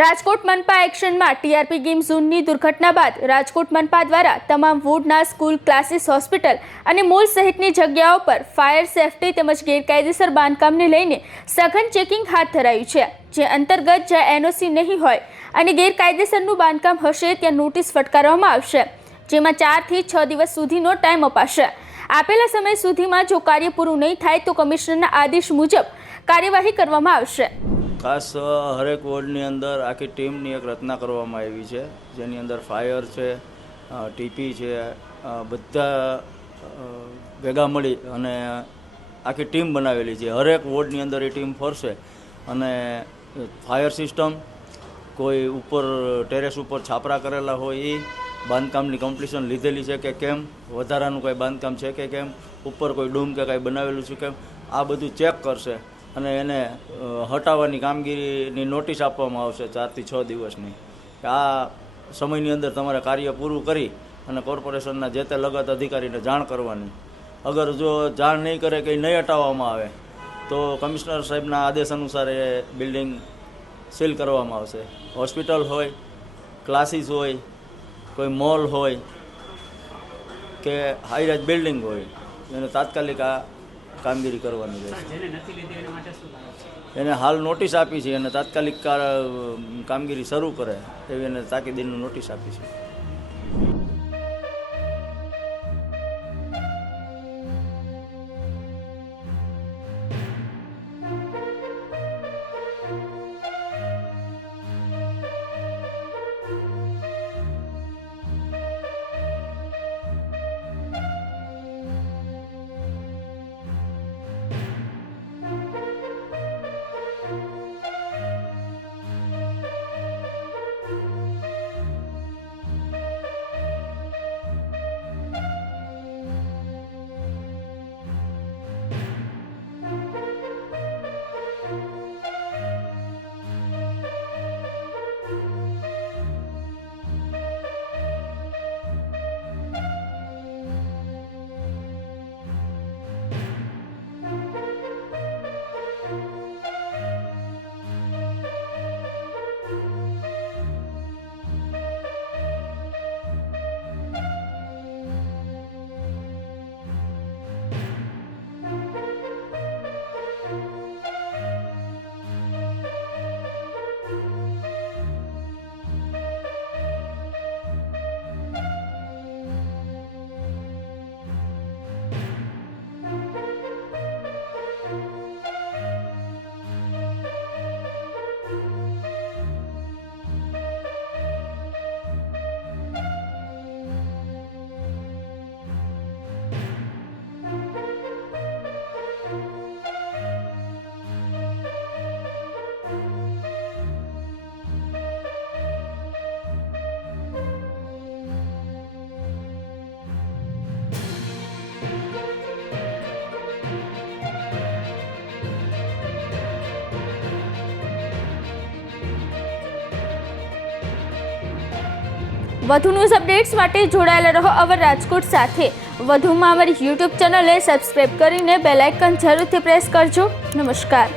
Rajkot મનપા એક્શનમાં TRP game ઝોનની દુર્ઘટના બાદ રાજકોટ મનપા દ્વારા તમામ વોર્ડના સ્કૂલ, ક્લાસીસ, હોસ્પિટલ અને મોલ સહિતની જગ્યાઓ પર ફાયર સેફટી તેમજ ગેરકાયદેસર બાંધકામને લઈને સઘન ચેકિંગ હાથ ધરાયું છે, જે અંતર્ગત જ્યાં એનઓસી નહીં હોય અને ગેરકાયદેસરનું બાંધકામ હશે ત્યાં નોટિસ ફટકારવામાં આવશે, જેમાં 4 થી 6 દિવસ સુધીનો ટાઈમ અપાશે। આપેલા સમય સુધીમાં જો કાર્ય પૂરું નહીં થાય તો કમિશનરના આદેશ મુજબ કાર્યવાહી કરવામાં આવશે। ખાસ હરેક વોર્ડની અંદર આખી ટીમની એક રચના કરવામાં આવી છે, જેની અંદર ફાયર છે, ટીપી છે, બધા ભેગા મળી અને આખી ટીમ બનાવેલી છે। હરેક વોર્ડની અંદર એ ટીમ ફરશે અને ફાયર સિસ્ટમ, કોઈ ઉપર ટેરેસ ઉપર છાપરા કરેલા હોય એ બાંધકામની કમ્પ્લીશન લીધેલી છે કે કેમ, વધારાનું કંઈ બાંધકામ છે કે કેમ, ઉપર કોઈ ડૂમ કે કાંઈ બનાવેલું છે કેમ, આ બધું ચેક કરશે અને એને હટાવવાની કામગીરીની નોટિસ આપવામાં આવશે 4 થી 6 દિવસની। આ સમયની અંદર તમારે કાર્ય પૂરું કરી અને કોર્પોરેશનના જે તે લગત અધિકારીને જાણ કરવાની। અગર જો જાણ નહીં કરે કે નહીં હટાવવામાં આવે તો કમિશનર સાહેબના આદેશ અનુસાર એ બિલ્ડિંગ સીલ કરવામાં આવશે। હોસ્પિટલ હોય, ક્લાસીસ હોય, કોઈ મોલ હોય કે હાઈ રાઇઝ બિલ્ડિંગ હોય, એને તાત્કાલિક આ કામગીરી કરવાની રહેશે। એને હાલ નોટિસ આપી છે અને તાત્કાલિક કામગીરી શરૂ કરે એવી એને તાકીદની નોટિસ આપી છે। વધુ ન્યૂઝ અપડેટ્સ માટે જોડાયેલા રહો અવર રાજકોટ સાથે। વધુમાં અમારી યુટ્યુબ ચેનલને સબસ્ક્રાઇબ કરીને બેલ આઇકન જરૂરથી પ્રેસ કરજો। નમસ્કાર।